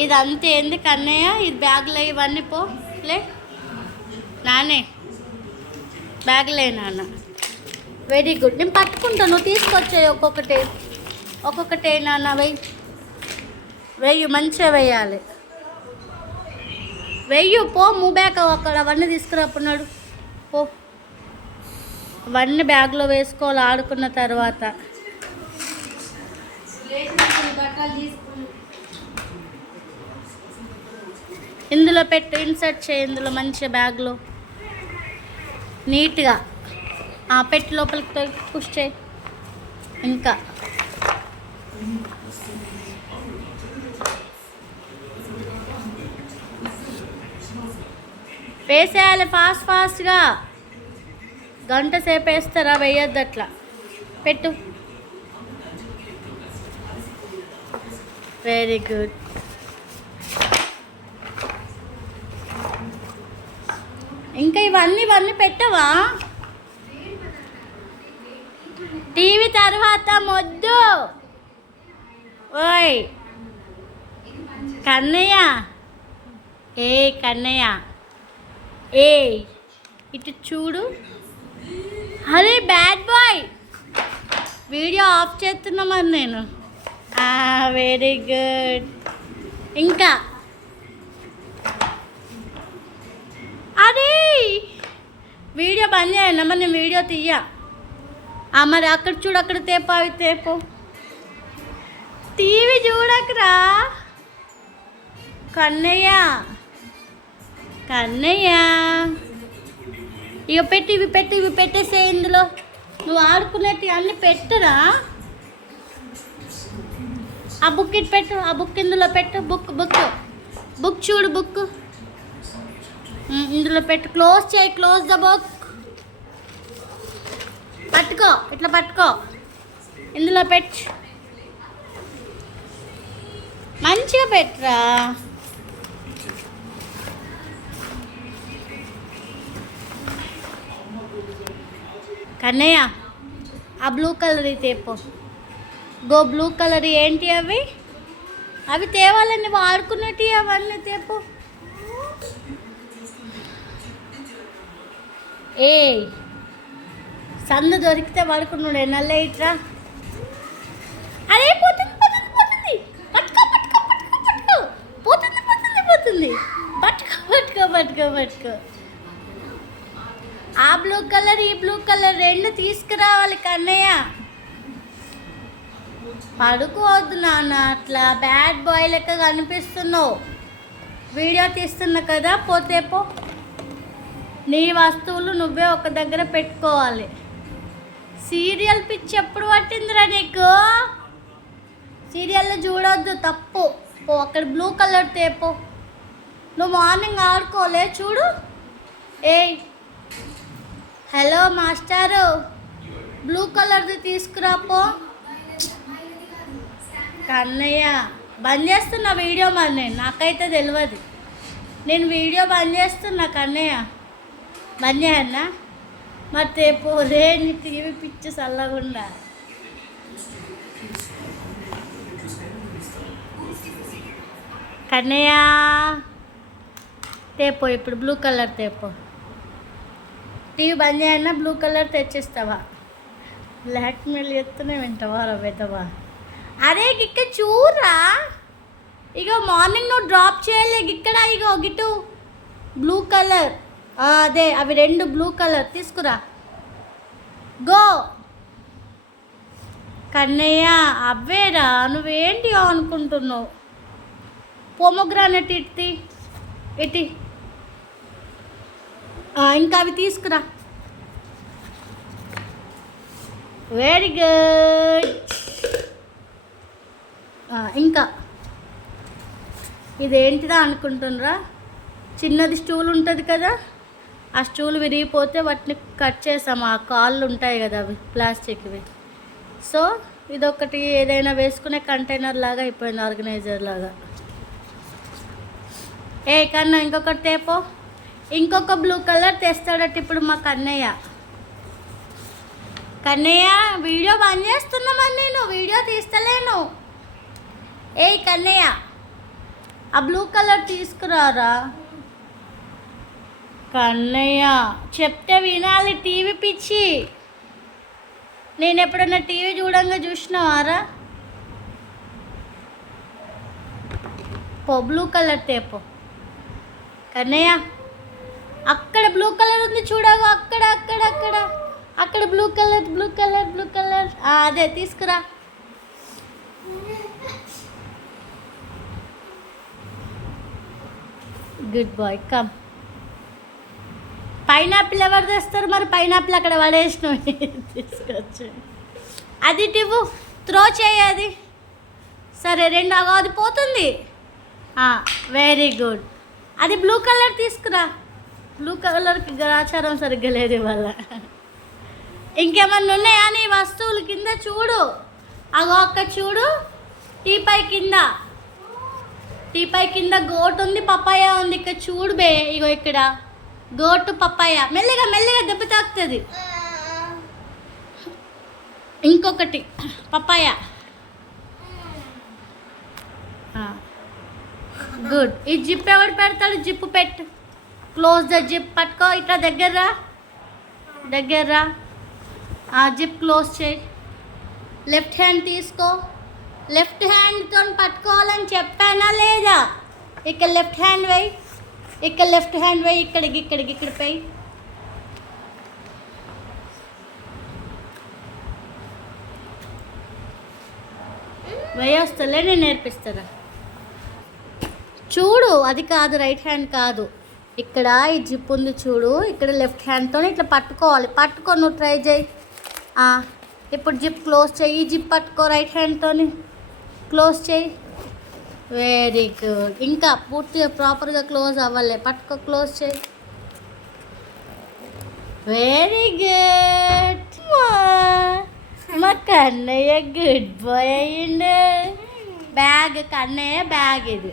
ఇది అంతే ఎందుకు అన్నయ్య, ఇది బ్యాగ్లో ఇవన్నీ పో లే నానే, బ్యాగ్లే నాన్న. వెరీ గుడ్, నేను పట్టుకుంటాను, నువ్వు తీసుకొచ్చాయి ఒక్కొక్కటే నాన్న. వెయ్యి మంచిగా వెయ్యాలి, వెయ్యి పో. బ్యాగ్ అక్కడ అవన్నీ తీసుకురాప్పున్నాడు పో. అవన్నీ బ్యాగ్లో వేసుకోవాలి ఆడుకున్న తర్వాత. ఇందులో పెట్టు, ఇన్సర్ట్ చేయి ఇందులో మంచిగా బ్యాగ్లో నీట్గా పెట్టి లోపలికి పుష్ చేయి. ఇంకా వేసేయాలి ఫాస్ట్గా. గంట సేపు వేస్తారా? వేయొద్దు అట్లా, పెట్టు. Very good. ఇంకా ఇవన్నీ పెట్టవా? టీవీ తర్వాత మొద్దు. ఓయ్ కన్నయ్య, కన్నయ్య ఇటు చూడు. అరే బ్యాడ్ బాయ్, వీడియో ఆఫ్ చేస్తున్నా మరి నేను. Very good. ఇంకా అరే వీడియో బంద్ చేయండి మరి, నేను వీడియో తీయ. మరి అక్కడ చూడు, అక్కడ తేపో, అవి తేపో. టీవీ చూడకరా కన్నయ్య. ఇక ఇవి పెట్టేసే. ఇందులో నువ్వు ఆడుకునేటి అన్నీ పెట్టురా. ఆ బుక్ ఇటు పెట్టు, ఆ బుక్ ఇందులో పెట్టు. బుక్ చూడు, బుక్ ఇందులో పెట్టు. క్లోజ్ చేయి, క్లోజ్ ద బుక్. పట్టుకో, ఇట్లా పట్టుకో, ఇందులో పెట్టు. మంచిగా పెట్టురా. కన్నయ్య ఆ బ్లూ కలర్ తేపో. Go blue colour. ఏంటి అవి తేవాలని వాడుకున్నట్టు అవన్నీ తేపో. సందు దొరికితే వాడుకున్నాడే నల్ల ఇట్రా. అరే పోతుంది. పట్టుకో. ఆ బ్లూ కలర్, ఈ బ్లూ కలర్ రెండు తీసుకురావాలి కన్నయ్య. పడుకోవద్దు నాన్న అట్లా, బ్యాడ్ బాయ్ లెక్క కనిపిస్తున్నావు. వీడియో తీస్తున్నా కదా, పోతే పో. నీ వస్తువులు నువ్వే ఒక దగ్గర పెట్టుకోవాలి. సీరియల్ పిచ్చి ఎప్పుడు పట్టిందిరా నీకు? సీరియల్లో చూడొద్దు, తప్పు. పో అక్కడ బ్లూ కలర్ తేపో. నువ్వు మార్నింగ్ ఆడుకోలే చూడు. హలో మాస్టారు, బ్లూ కలర్ది తీసుకురాపో. కన్నయ్య బంద్ చేస్తున్నా వీడియో మరి, నాకైతే తెలియదు. నేను వీడియో బంద్ చేస్తున్నా కన్నయ్య. బంద్ చేయన్నా మరి తేపో. రే నీ టీవీ పిచ్చి చల్లగుండా. కన్నయ్య తేపో, ఇప్పుడు బ్లూ కలర్ తేపో. టీవీ బంద్ చేయన్నా బ్లూ కలర్ తెచ్చిస్తావా? బ్లాక్మెయిల్ చేస్తూనే వింటావా వెతవా? అరే గిక్క చూరా, ఇగో మార్నింగ్ నువ్వు డ్రాప్ చేయలే ఇక్కడ. ఇగో గిట్టు బ్లూ కలర్, అదే అవి రెండు బ్లూ కలర్ తీసుకురా. గో కన్నయ్య. అవేరా, నువ్వేంటి అనుకుంటున్నావు? పోమోగ్రానైట్ ఇట్టి. ఇంకా అవి తీసుకురా. Very good. ఇంకా ఇదేంటిదా అనుకుంటున్నారా? చిన్నది స్టూల్ ఉంటుంది కదా, ఆ స్టూల్ విరిగిపోతే వాటిని కట్ చేసాము. ఆ కాళ్ళు ఉంటాయి కదా అవి ప్లాస్టిక్వి. సో ఇదొకటి ఏదైనా వేసుకునే కంటైనర్ లాగా అయిపోయింది, ఆర్గనైజర్ లాగా. కన్నా ఇంకొకటి తేపో. ఇంకొక బ్లూ కలర్ తెస్తాడట ఇప్పుడు మా కన్నయ్య. వీడియో బంద్ చేస్తున్నామని నేను వీడియో తీస్తలేను. కన్నయ్య ఆ బ్లూ కలర్ తీసుకురారా కన్నయ్య. చెప్తే వినాలి, టీవీ పిచ్చి. నేను ఎప్పుడన్నా టీవీ చూసినావారా? పో బ్లూ కలర్ తేపో కన్నయ్య. అక్కడ బ్లూ కలర్ ఉంది చూడగా, అక్కడ అక్కడ అక్కడ అక్కడ blue colour blue colour blue colour అదే తీసుకురా. Good bye come. పైనాపిల్ ఎవరు తెస్తారు మరి? పైనాపిల్ అక్కడ పడేసిన తీసుకొచ్చు. అది టివ్వు త్రో చేయి అది. సరే రెండు అది పోతుంది. Very good. అది బ్లూ కలర్ తీసుకురా. బ్లూ కలర్కి గ్రాచారం సరిగ్గా లేదు ఇవాళ. ఇంకేమన్నా ఉన్నాయా నీ వస్తువులు? కింద చూడు, అగో అక్కడ చూడు, టీపై కింద గోటు ఉంది, పపాయ ఉంది. ఇక్కడ చూడు బే, ఇగో ఇక్కడ గోటు పపాయ. మెల్లిగా మెల్లిగా దెబ్బ తాకుతుంది. ఇంకొకటి పపాయ. గుడ్. ఈ జిప్ ఎవడు పెడతాడు? జిప్పు పెట్టు. Close the zip. పట్టుకో, ఇట్లా దగ్గర జిప్ క్లోజ్ చేయి. లెఫ్ట్ హ్యాండ్ తీసుకో. లెఫ్ట్ హ్యాండ్తో పట్టుకోవాలని చెప్పానా లేదా? ఇక్కడ లెఫ్ట్ హ్యాండ్ వేయి, ఇక్కడ లెఫ్ట్ హ్యాండ్ వేయి, ఇక్కడ పోయి. వేయొస్తలే, నేను నేర్పిస్తారా. చూడు, అది కాదు, రైట్ హ్యాండ్ కాదు. ఇక్కడ ఈ జిప్ ఉంది చూడు, ఇక్కడ లెఫ్ట్ హ్యాండ్తో ఇట్లా పట్టుకోవాలి. పట్టుకో, నువ్వు ట్రై చేయి. ఇప్పుడు జిప్ క్లోజ్ చేయి. ఈ జిప్ పట్టుకో, రైట్ హ్యాండ్తో క్లోజ్ చేయి. Very good. ఇంకా పూర్తిగా ప్రాపర్గా క్లోజ్ అవ్వలే. పట్టుకో, క్లోజ్ చేయి. Very good. మా కన్నయ్య గుడ్ బాయ్ అయ్యిండు. బ్యాగ్ కన్నయ్య బ్యాగ్ ఇది.